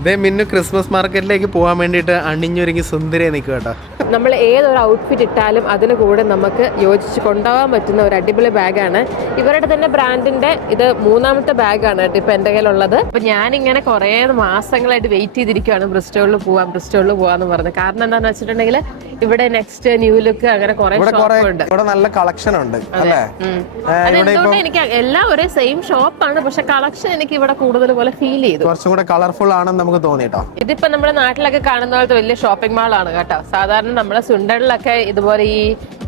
ഇതേ മിന്നു ക്രിസ്മസ് മാർക്കറ്റിലേക്ക് പോകാൻ വേണ്ടിയിട്ട് അണിഞ്ഞൊരുങ്ങി സുന്ദരിയെ നിൽക്കുക കേട്ടോ. നമ്മൾ ഏതൊരു ഔട്ട്ഫിറ്റ് ഇട്ടാലും അതിന് കൂടെ നമുക്ക് യോജിച്ച് കൊണ്ടുപോകാൻ പറ്റുന്ന ഒരു അടിപൊളി ബാഗാണ്. ഇവരുടെ തന്നെ ബ്രാൻഡിന്റെ ഇത് 3ാമത്തെ ബാഗാണ് കേട്ടോ ഇപ്പൊ എന്റെ കയ്യിലുള്ളത്. അപ്പൊ ഞാനിങ്ങനെ കുറെ മാസങ്ങളായിട്ട് വെയിറ്റ് ചെയ്തിരിക്കുകയാണ് ബ്രിസ്റ്റോളിൽ പോവാന്ന് പറഞ്ഞത്. കാരണം എന്താന്ന് വെച്ചിട്ടുണ്ടെങ്കിൽ ഇവിടെ നെക്സ്റ്റ് ന്യൂ ലുക്ക് അങ്ങനെ കുറെ ഷോപ്പുണ്ട്. ഇവിടെ നല്ല കളക്ഷൻ ഉണ്ട്. അതെന്തുകൊണ്ട് എനിക്ക് എല്ലാം ഒരേ സെയിം ഷോപ്പാണ്, പക്ഷെ കളക്ഷൻ എനിക്ക് ഇവിടെ കൂടുതൽ പോലെ ഫീൽ ചെയ്തു. കുറച്ചും കൂടെ കളർഫുൾ ആണെന്ന് നമുക്ക് തോന്നിട്ടോ. ഇതിപ്പോ നമ്മുടെ നാട്ടിലൊക്കെ കാണുന്ന പോലത്തെ വലിയ ഷോപ്പിംഗ് മാൾ ആണ് കേട്ടോ. സാധാരണ നമ്മളെ സുണ്ടണിലൊക്കെ ഇതുപോലെ ഈ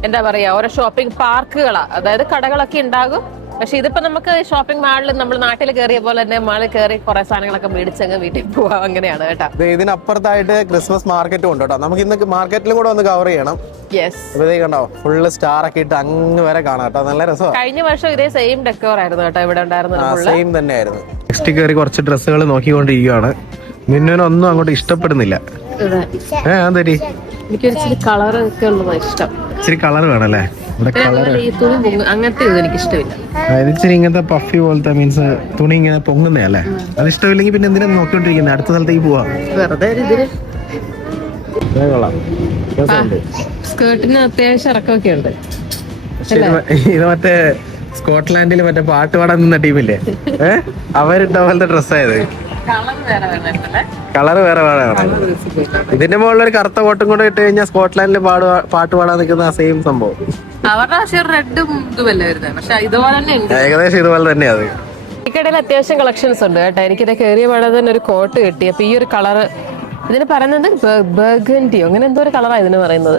എന്താ പറയാ ഓരോ ഷോപ്പിംഗ് പാർക്കുകളാ, അതായത് കടകളൊക്കെ ഉണ്ടാകും. പക്ഷെ ഇതിപ്പോ നമുക്ക് ഷോപ്പിംഗ് മാളിൽ നമ്മൾ നാട്ടിൽ കയറിയ പോലെ തന്നെ മാളിൽ കയറി കുറെ സാധനങ്ങളൊക്കെ മേടിച്ചങ്ങ് വീട്ടിൽ പോവാം, അങ്ങനെയാണ് കേട്ടോ. ഇതിനപ്പുറത്തായിട്ട് ക്രിസ്മസ് മാർക്കറ്റും ഉണ്ട് കേട്ടോ. നമുക്ക് ഇന്ന് മാർക്കറ്റിലും കൂടെ ഒന്ന് കവർ ചെയ്യണം. കണ്ടോ ഫുള്ള് സ്റ്റാർ ഒക്കെ ഇട്ട് അങ്ങ് വരെ കാണാം കേട്ടോ. നല്ല രസമാണ്. കഴിഞ്ഞ വർഷം ഇതേ സെയിം ഡെക്കോർ ആയിരുന്നു കേട്ടോ ഇവിടെ ഉണ്ടായിരുന്നത്. സെയിം തന്നെയായിരുന്നു. നെക്സ്റ്റ് കയറി കുറച്ച് ഡ്രസ്സുകൾ നോക്കിക്കൊണ്ടിരിക്കുകയാണ്. മിന്നുവിനൊന്നും അങ്ങോട്ട് ഇഷ്ടപ്പെടുന്നില്ല. എനിക്കൊരു കളർ ഒക്കെ ഉള്ളതാണ് ഇഷ്ടം. ഇച്ചിരി കളർ വേണല്ലേ? അങ്ങനത്തെ ഇത് എനിക്ക് ഇഷ്ടമില്ല. ഇച്ചിരി ഇങ്ങനത്തെ പഫി പോലത്തെ മീൻസ് തുണി ഇങ്ങനെ പൊങ്ങുന്നേ അല്ലേ? അത് ഇഷ്ടമില്ലെങ്കിൽ പിന്നെ എന്തിനാ നോക്കിക്കൊണ്ടിരിക്കുന്നത്? അടുത്ത സ്ഥലത്തേക്ക് പോവാം. വെറുതെ സ്കേർട്ടിന് അത്യാവശ്യം ഇറക്കമൊക്കെ ഉണ്ട്. ഇത് മറ്റേ സ്കോട്ട്ലാൻഡിൽ മറ്റേ പാട്ട് പാടാൻ നിന്ന ടീമില്ലേ, അവരിട്ട പോലത്തെ ഡ്രസ്സായത്. കളർ വേറെ വേണം. ഇതിന്റെ മുകളിൽ ഒരു കറുത്ത കോട്ടും കൂടെ ഇട്ട് കഴിഞ്ഞാൽ സ്കോട്ട്ലാൻഡിൽ പാട്ട് പാടാൻ നിൽക്കുന്ന ആ സെയിം സംഭവം. ഏകദേശം ഇതുപോലെ തന്നെയാ അത്. ഈ കടയിൽ അത്യാവശ്യം കളക്ഷൻസ് ഉണ്ട് കേട്ടോ. എനിക്കിത് കയറിയ പാടെ തന്നെ ഒരു കോട്ട് കിട്ടി. അപ്പൊ ഈ ഒരു കളറ് ഇതിന് പറയുന്നത് ബർഗൻഡിയോ അങ്ങനെ എന്തോ ഒരു കളറാണ് ഇതിന് പറയുന്നത്.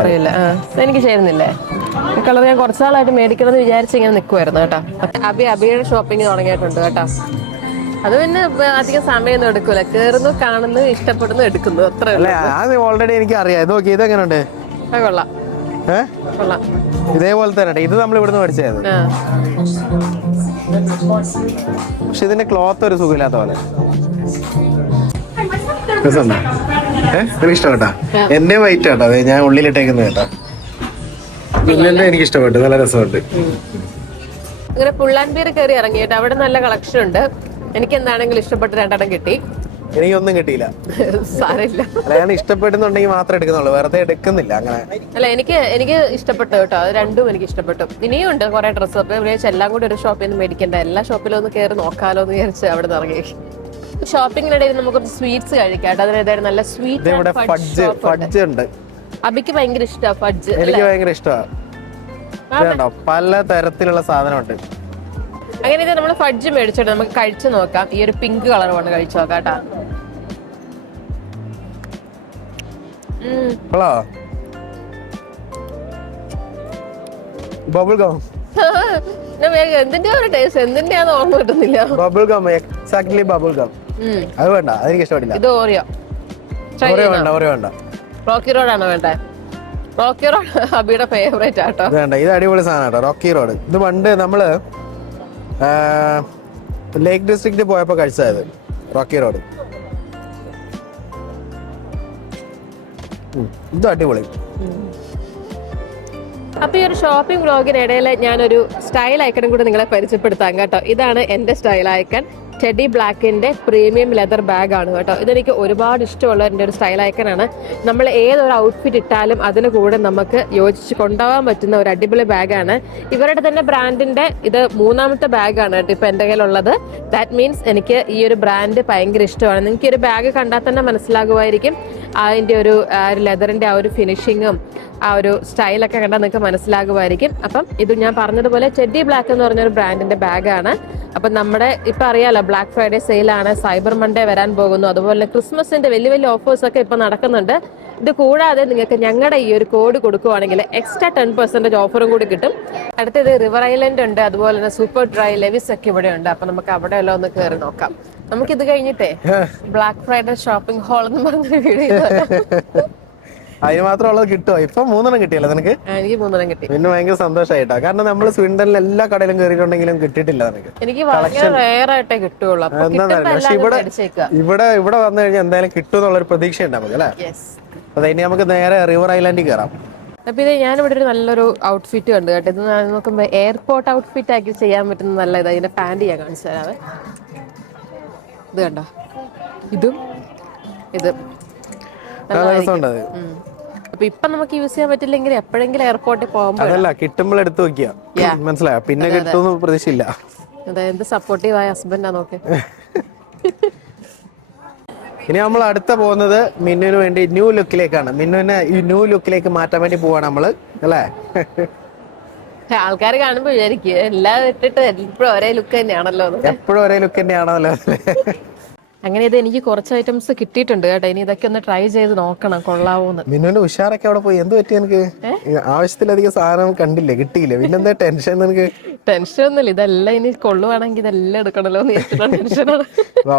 പറയില്ല, എനിക്ക് ചേരുന്നില്ലേ ഈ കളർ. ഞാൻ കുറച്ചു നാളായിട്ട് മേടിക്കണമെന്ന് വിചാരിച്ച് ഇങ്ങനെ നിൽക്കുമായിരുന്നു കേട്ടോ. അബിയുടെ ഷോപ്പിംഗ് തുടങ്ങിയിട്ടുണ്ട് കേട്ടോ. അത് പിന്നെ അധികം സമയമൊന്നും എടുക്കൂല. കേറുന്നു, കാണുന്നു, ഇഷ്ടപ്പെടുന്നു, എടുക്കുന്നു, അത്ര ഓൾറെഡി എനിക്ക് അറിയാം. ഇത് നോക്കി, ഇതെങ്ങനെയുണ്ട്? കൊള്ളാം കൊള്ളാം. ഇതേപോലെ തന്നെ ഇത് നമ്മൾ ഇവിടുന്ന് മേടിച്ചത്. പക്ഷെ ഇതിന്റെ ക്ലോത്ത് ഒരു സുഖമില്ലാത്ത പോലെ. ഇഷ്ടം കേട്ടാ. എന്റെ വൈറ്റ് കേട്ടോ, അതെ ഞാൻ ഉള്ളിലിട്ടേക്കുന്നത് കേട്ടോ. പിന്നെ എനിക്ക് ഇഷ്ടപ്പെട്ടു, നല്ല രസമുണ്ട്. അങ്ങനെ പുള്ളാൻപേര് കയറി ഇറങ്ങിയിട്ട് അവിടെ നല്ല കളക്ഷൻ ഉണ്ട്. എനിക്ക് എന്താണെങ്കിലും ഇഷ്ടപ്പെട്ട് 2 കിട്ടി. എനിക്കൊന്നും കിട്ടിയില്ല. സാരമില്ല, ഞാൻ ഇഷ്ടപ്പെടുന്നുണ്ടെങ്കിൽ മാത്രമേ എടുക്കുന്നുള്ളൂ, വെറുതെ എടുക്കുന്നില്ല അങ്ങനെ. അല്ല എനിക്ക് ഇഷ്ടപ്പെട്ടു കേട്ടോ. അത് രണ്ടും എനിക്ക് ഇഷ്ടപ്പെട്ടു. ഇനിയും ഉണ്ട് കുറെ ഡ്രസ്സ്. അപ്പൊ വിചാരിച്ചു എല്ലാം കൂടി ഒരു ഷോപ്പിൽ നിന്ന് മേടിക്കണ്ട, എല്ലാ ഷോപ്പിലും ഒന്ന് കയറി നോക്കാലോ എന്ന് വിചാരിച്ച് അവിടെ നിന്ന് ഇറങ്ങി. ഷോപ്പിങ്ങിനിടയിൽ നമുക്ക് സ്വീറ്റ്സ് കഴിക്കാം. അതിനിടയിൽ നല്ല സ്വീറ്റ് ഉണ്ട്. അബിക്ക് ഭയങ്കര ഇഷ്ടമാണ് ഫഡ്ജ്. എനിക്ക് ഭയങ്കര ഇഷ്ടമാണ്. പല തരത്തിലുള്ള സാധനമുണ്ട്. അങ്ങനെ ഇത് നമ്മൾ ഫഡ്ജ് മേടിച്ചിട്ട് നമുക്ക് കഴിച്ചു നോക്കാം. ഈ ഒരു പിങ്ക് കളർ കൊണ്ട് കഴിച്ചു നോക്കാം കേട്ടാ. Bubble gum. എന്തിന്റെ ഒരു ടേസ്റ്റ് എന്തിന്റെയാന്ന് ഓർമ്മ കിട്ടുന്നില്ല. Bubble gum, exactly bubble gum. അത് വേണ്ട, അതെനിക്ക് ഇഷ്ടപ്പെട്ടില്ല. ഇത് ഓറിയോ വേണ്ട. റോക്കി റോഡാണോ വേണ്ടേ? റോക്കി റോഡ് അബിയുടെ ഫേവറേറ്റ് ആട്ടോ. വേണ്ട, ഇത് അടിപൊളി സാധനം കേട്ടോ, റോക്കി റോഡ്. ഇത് പണ്ട് നമ്മള് ലേക്ക് ഡിസ്ട്രിക്റ്റ് പോയപ്പോ കഴിച്ചത് റോക്കി റോഡ്. ഇത് അടിപൊളി. അപ്പൊ ഈ ഒരു ഷോപ്പിംഗ് വ്ലോഗിനിടയിൽ ഞാനൊരു സ്റ്റൈൽ ഐക്കണും കൂടെ നിങ്ങളെ പരിചയപ്പെടുത്താം കേട്ടോ. ഇതാണ് എന്റെ സ്റ്റൈൽ ഐക്കൺ. ടെഡി ബ്ലാക്കിന്റെ പ്രീമിയം ലെതർ ബാഗ് ആണ് കേട്ടോ. ഇതെനിക്ക് ഒരുപാട് ഇഷ്ടമുള്ള എൻ്റെ ഒരു സ്റ്റൈൽ ഐക്കണാണ്. നമ്മൾ ഏതൊരു ഔട്ട്ഫിറ്റ് ഇട്ടാലും അതിന് കൂടെ നമുക്ക് യോജിച്ച് കൊണ്ടുപോകാൻ പറ്റുന്ന ഒരു അടിപൊളി ബാഗാണ്. ഇവരുടെ തന്നെ ബ്രാൻഡിന്റെ ഇത് 3ാമത്തെ ബാഗാണ് കേട്ടോ ഇപ്പൊ എൻ്റെ കയ്യിലുള്ളത്. ദാറ്റ് മീൻസ് എനിക്ക് ഈ ഒരു ബ്രാൻഡ് ഭയങ്കര ഇഷ്ടമാണ്. നിങ്ങൾക്ക് ഈ ഒരു ബാഗ് കണ്ടാൽ തന്നെ മനസ്സിലാകുമായിരിക്കും അതിൻ്റെ ഒരു ലെതറിന്റെ ആ ഒരു ഫിനിഷിങ്ങും ആ ഒരു സ്റ്റൈലൊക്കെ കണ്ടാൽ നിങ്ങൾക്ക് മനസ്സിലാകുമായിരിക്കും. അപ്പം ഇത് ഞാൻ പറഞ്ഞതുപോലെ ടെഡി ബ്ലാക്ക് എന്ന് പറഞ്ഞൊരു ബ്രാൻഡിന്റെ ബാഗാണ്. അപ്പം നമ്മുടെ ഇപ്പം അറിയാലോ ബ്ലാക്ക് ഫ്രൈഡേ സെയിലാണ്, സൈബർ മൺഡേ വരാൻ പോകുന്നു, അതുപോലെ ക്രിസ്മസിന്റെ വലിയ വലിയ ഓഫേഴ്സ് ഒക്കെ ഇപ്പം നടക്കുന്നുണ്ട്. ഇത് കൂടാതെ നിങ്ങൾക്ക് ഞങ്ങളുടെ ഈ ഒരു കോഡ് കൊടുക്കുവാണെങ്കിൽ എക്സ്ട്രാ 10% ഓഫറും കൂടി കിട്ടും. അടുത്തത് റിവർ ഐലൻഡ് ഉണ്ട്, അതുപോലെ തന്നെ സൂപ്പർ ഡ്രൈ ലെവിസ് ഒക്കെ ഇവിടെ ഉണ്ട്. അപ്പൊ നമുക്ക് അവിടെ എല്ലാം ഒന്ന് കയറി നോക്കാം. നമുക്കിത് കഴിഞ്ഞിട്ടേ ബ്ലാക്ക് ഫ്രൈഡേ ഷോപ്പിംഗ് ഹാൾ എന്ന് പറഞ്ഞ വീഡിയോ അതിന് മാത്രമുള്ളത് കിട്ടുമോ? ഇപ്പൊ 3 കിട്ടിയല്ലോ നിനക്ക്? എനിക്ക് 3 കിട്ടി. പിന്നെ ഭയങ്കര സന്തോഷമായിട്ടാ. കാരണം നമ്മള് സ്വീഡനിൽ എല്ലാ കടയിലും കയറിയിട്ടുണ്ടെങ്കിലും കിട്ടിയിട്ടില്ല നിനക്ക്. എനിക്ക് റയറായിട്ടേ കിട്ടുള്ളൂ. പക്ഷെ ഇവിടെ വന്നു കഴിഞ്ഞാൽ എന്തായാലും കിട്ടും എന്നുള്ളൊരു പ്രതീക്ഷ ഉണ്ടാവും അല്ലേ? അതെ, ഇനി നമുക്ക് നേരെ റിവർ ഐലൻഡിൽ കയറാം. അപ്പൊ ഇത് ഞാനിവിടെ ഒരു നല്ലൊരു ഔട്ട്ഫിറ്റ് കണ്ടു കേട്ടോ. ഇത് നോക്കുമ്പോ എയർപോർട്ട് ഔട്ട്ഫിറ്റ് ആക്കി ചെയ്യാൻ പറ്റുന്ന നല്ല ഇതാ. ഇതിന്റെ പാന്റ് ഞാൻ കാണിച്ചു തരാവേ. ഇത് കണ്ടോ, ഇതും ഇതും നല്ല രസമുണ്ട് അത്. അപ്പൊ ഇപ്പൊ നമുക്ക് യൂസ് ചെയ്യാൻ പറ്റില്ലെങ്കിൽ എപ്പോഴെങ്കിലും എയർപോർട്ടിൽ പോകുമ്പോൾ അതല്ല, കിട്ടുമ്പോൾ എടുത്തു വെക്കുക, മനസ്സിലായോ? പിന്നെ കിട്ടുമെന്ന് പ്രതീക്ഷയില്ല. അതെ, എന്ത് സപ്പോർട്ടീവ് ആയ ഹസ്ബൻഡാ നോക്ക്. ഇനി നമ്മൾ അടുത്ത പോകുന്നത് മിന്നുവിന് വേണ്ടി ന്യൂ ലുക്കിലേക്കാണ്. മിന്നുവിനെ ഈ ന്യൂ ലുക്കിലേക്ക് മാറ്റാൻ വേണ്ടി പോവാണ് നമ്മള്, അല്ലേ? ആൾക്കാർ കാണുമ്പോ വിചാരിക്കും എല്ലാം ഇട്ടിട്ട് എപ്പോഴും ഒരേ ലുക്ക് തന്നെയാണല്ലോ. എപ്പോഴും ഒരേ ലുക്ക് തന്നെയാണല്ലോ. അങ്ങനെ ഇത് എനിക്ക് കുറച്ച് ഐറ്റംസ് കിട്ടിയിട്ടുണ്ട് കേട്ടോ. ഇനി ഇതൊക്കെ ഒന്ന് ട്രൈ ചെയ്ത് നോക്കണം കൊള്ളാവോന്ന്. മിന്നുവിന്റെ ഉഷാറൊക്കെ അവിടെ പോയി. എന്ത് പറ്റി എനിക്ക്? ആവശ്യത്തിലധികം സാധനം കണ്ടില്ലേ, കിട്ടിയില്ലേ? പിന്നെന്താ ടെൻഷൻ നിനക്ക്? ടെൻഷൻ ഒന്നുമില്ല, ഇതെല്ലാം ഇനി കൊള്ളുവാണെങ്കിൽ ഇതെല്ലാം എടുക്കണല്ലോ എന്ന് ടെൻഷനാണ്.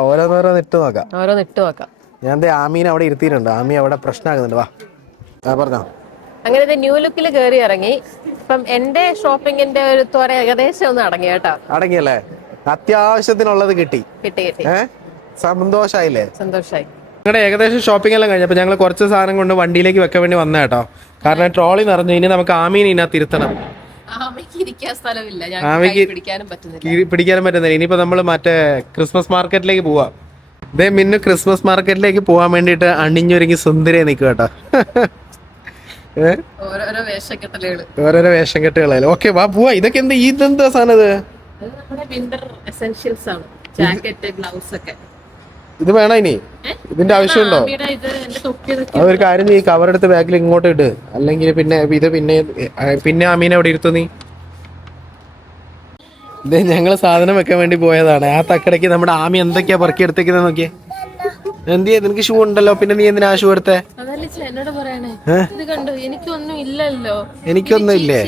ഓരോന്നോരോന്ന് ഇട്ട് നോക്കാം. ഓരോന്ന് ഇട്ട് നോക്കാം. ഞാൻ ആമീനെ അവിടെ ഇരുത്തിയിട്ടുണ്ട്. ആമി അവിടെ പ്രശ്നമാകുന്നുണ്ട്. വാ പറഞ്ഞോ. അങ്ങനെ ഇത് ന്യൂ ലുക്കിൽ കയറി ഇറങ്ങി. ഇപ്പം എന്റെ ഷോപ്പിങ്ങിന്റെ ഒരു ത്വര ഏകദേശം ഒന്ന് അടങ്ങി കേട്ടോ. അടങ്ങിയല്ലേ? അത്യാവശ്യത്തിനുള്ളത് കിട്ടി. സന്തോഷായില്ലേ? സന്തോഷായി. ഞങ്ങളുടെ ഏകദേശം ഷോപ്പിംഗ് എല്ലാം കഴിഞ്ഞപ്പോൾ ഞങ്ങൾ കുറച്ച് സാധനം കൊണ്ട് വണ്ടിയിലേക്ക് വെക്കാൻ വേണ്ടി വന്ന കേട്ടോ. കാരണം ട്രോളി നിറഞ്ഞു. ഇനി നമുക്ക് ആമീനെ ഇതിനകത്ത് ഇരുത്തണം. ആമയ്ക്ക് പിടിക്കാനും പറ്റുന്നില്ല. ഇനിയിപ്പോ നമ്മൾ മറ്റേ ക്രിസ്മസ് മാർക്കറ്റിലേക്ക് പോവാം. ഇതേ മിന്നു ക്രിസ്മസ് മാർക്കറ്റിലേക്ക് പോവാൻ വേണ്ടിട്ട് അണിഞ്ഞൊരുങ്ങി സുന്ദരിയെ നിൽക്കുക കേട്ടോ. ഓരോരോ വേഷം കെട്ടുകളായാലും ഓക്കെ, വാ പോവാ. ഇതൊക്കെ എന്താ, ഇതെന്താ സാധനം? ഇത് വേണോ ഇനി? ഇതിന്റെ ആവശ്യമുണ്ടോ? അതൊരു കാര്യം നീ കവർ എടുത്ത് ബാഗിൽ ഇങ്ങോട്ട് ഇട്, അല്ലെങ്കിൽ പിന്നെ ഇത് പിന്നെ അമീനെ അവിടെ ഇരുത്തു നീ. ഇത് ഞങ്ങള് സാധനം വെക്കാൻ വേണ്ടി പോയതാണ്. ആ തക്കടയ്ക്ക് നമ്മുടെ ആമി എന്തൊക്കെയാ പറക്കി എടുത്തേക്കുന്നത് നോക്കിയേ. എന്തിയാ, നിനക്ക് ഷൂ ഉണ്ടല്ലോ, പിന്നെ നീ എന്തിനാ ഷൂ എടുത്തേ? എനിക്കൊന്നും ഇല്ലേ?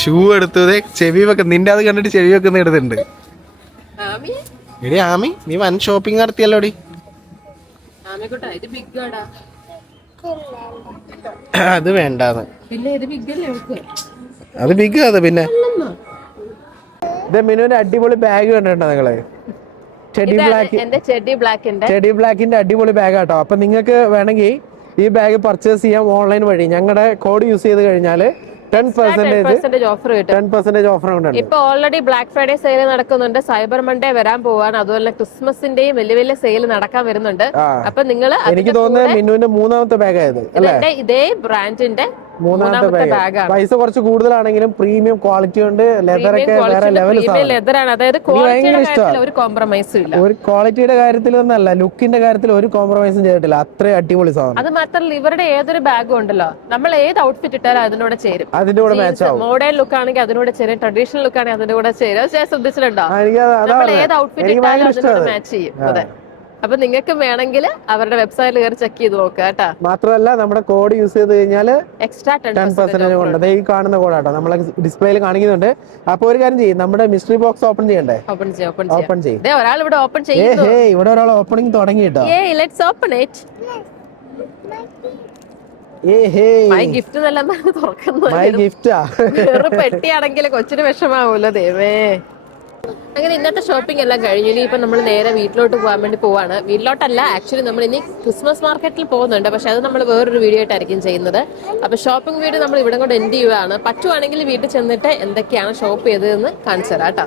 ഷൂ എടുത്തത് ചെവി വെക്ക, നിന്റെ അത് കണ്ടിട്ട് ചെവി വെക്കുന്ന എടുത്തുണ്ട്. എടി ആമി, നീ വൻ ഷോപ്പിംഗ് നടത്തിയല്ലോടി. അത് വേണ്ടാന്ന്. അത് ബിഗ് അത്. പിന്നെ ഇത് മിനുവിന്റെ അടിപൊളി ബാഗ് കണ്ടിട്ടുണ്ടോ നിങ്ങള്? ചെടി ബ്ലാക്കിന്റെ അടിപൊളി ബാഗ് ആട്ടോ. അപ്പൊ നിങ്ങൾക്ക് വേണമെങ്കിൽ ഈ ബാഗ് പർച്ചേസ് ചെയ്യാം ഓൺലൈൻ വഴി. ഞങ്ങളുടെ കോഡ് യൂസ് ചെയ്ത് കഴിഞ്ഞാൽ 10% ഓഫർ ഉണ്ട്. ഇപ്പൊ ഓൾറെഡി ബ്ലാക്ക് ഫ്രൈഡേ സെയിൽ നടക്കുന്നുണ്ട്. സൈബർ മൺഡേ വരാൻ പോവാണ്. അതുപോലെ ക്രിസ്മസിന്റെയും വലിയ വലിയ സെയിൽ നടക്കാൻ വരുന്നുണ്ട്. അപ്പൊ നിങ്ങൾ, എനിക്ക് തോന്നുന്നത് മിന്നുവിന്റെ മൂന്നാമത്തെ ബാഗ് ആയത് അല്ലേ? ഇതേ ബ്രാൻഡിന്റെ മൂന്നാമത്തെ ബാഗാണ്. പൈസ കുറച്ച് കൂടുതലാണെങ്കിലും പ്രീമിയം ക്വാളിറ്റി ഉണ്ട്. ലെതറൊക്കെ വേറെ ലെവൽ ലെതറാണ്. അതായത് ക്വാളിറ്റിയുടെ കാര്യത്തിൽ ഒരു കോംപ്രമൈസും ഇല്ല. ഒരു ക്വാളിറ്റിയുടെ കാര്യത്തിൽ ഒന്നല്ല, ലുക്കിന്റെ കാര്യത്തിൽ ഒരു കോംപ്രമൈസും ചെയ്തിട്ടില്ല. അത്രയും അടിപൊളി സാധനം. അത് മാത്രമല്ല ഇവരുടെ ഏതൊരു ബാഗും ഉണ്ടല്ലോ, നമ്മൾ ഏത് ഔട്ട്ഫിറ്റ് ഇട്ടാലും അതിനോട് ചേരും. അതിന്റെ കൂടെ മാച്ച് ആവും. മോഡേൺ ലുക്ക് ആണെങ്കിൽ അതിനോട് ചേരും, ട്രഡീഷണൽ ലുക്ക് ആണെങ്കിൽ അതിന്റെ കൂടെ ചേരും. ശ്രദ്ധിച്ചിട്ടുണ്ടോ? നമ്മൾ ഏത് ഔട്ട്ഫിറ്റ് ഇട്ടാലും അതിനോട് മാച്ച് ചെയ്യും. അതെ. അപ്പൊ നിങ്ങൾക്ക് വേണമെങ്കിൽ അവരുടെ വെബ്സൈറ്റിൽ കയറി ചെക്ക് ചെയ്ത് നോക്കുക കേട്ടോ. മാത്രമല്ല നമ്മുടെ കോഡ് യൂസ് ചെയ്ത് കഴിഞ്ഞാൽ എക്സ്ട്രാ 10% ഉണ്ട്. ഈ കാണുന്ന കോഡാട്ടോ, നമ്മളെ ഡിസ്പ്ലേയിൽ കാണിക്കുന്നുണ്ട്. അപ്പൊ ഒരു കാര്യം ചെയ്യും, നമ്മുടെ മിസ്റ്ററി ബോക്സ് ഓപ്പൺ ചെയ്യണ്ടേ? ഓപ്പൺ ചെയ്യും. ഒരാൾ ഇവിടെ ഓപ്പൺ ചെയ്യുന്നു. ഇവിടെ ഒരാൾ ഓപ്പണിംഗ് തുടങ്ങി കേട്ടോ. Let's open it. My gift നല്ലതാണ് തുറക്കുന്നത്. മൈ ഗിഫ്റ്റാ. വേറെ പെട്ടിയാണെങ്കിൽ കൊച്ചിന് വിഷമാവൂല്ലോ ദൈവമേ. അങ്ങനെ ഇന്നത്തെ ഷോപ്പിംഗ് എല്ലാം കഴിഞ്ഞു. ഇനി ഇപ്പൊ നമ്മൾ നേരെ വീട്ടിലോട്ട് പോകാൻ വേണ്ടി പോവാണ്. വീട്ടിലോട്ടല്ല, ആക്ച്വലി നമ്മൾ ഇനി ക്രിസ്മസ് മാർക്കറ്റിൽ പോകുന്നുണ്ട്. പക്ഷെ അത് നമ്മൾ വേറൊരു വീഡിയോ ആയിട്ടായിരിക്കും ചെയ്യുന്നത്. അപ്പൊ ഷോപ്പിംഗ് വീഡിയോ നമ്മൾ ഇവിടെ കൊണ്ട് എൻഡ് ചെയ്യുകയാണ്. പറ്റുവാണെങ്കിൽ വീട്ടിൽ ചെന്നിട്ട് എന്തൊക്കെയാണ് ഷോപ്പ് ചെയ്തതെന്ന് കാണിച്ചു തരാം കേട്ടോ.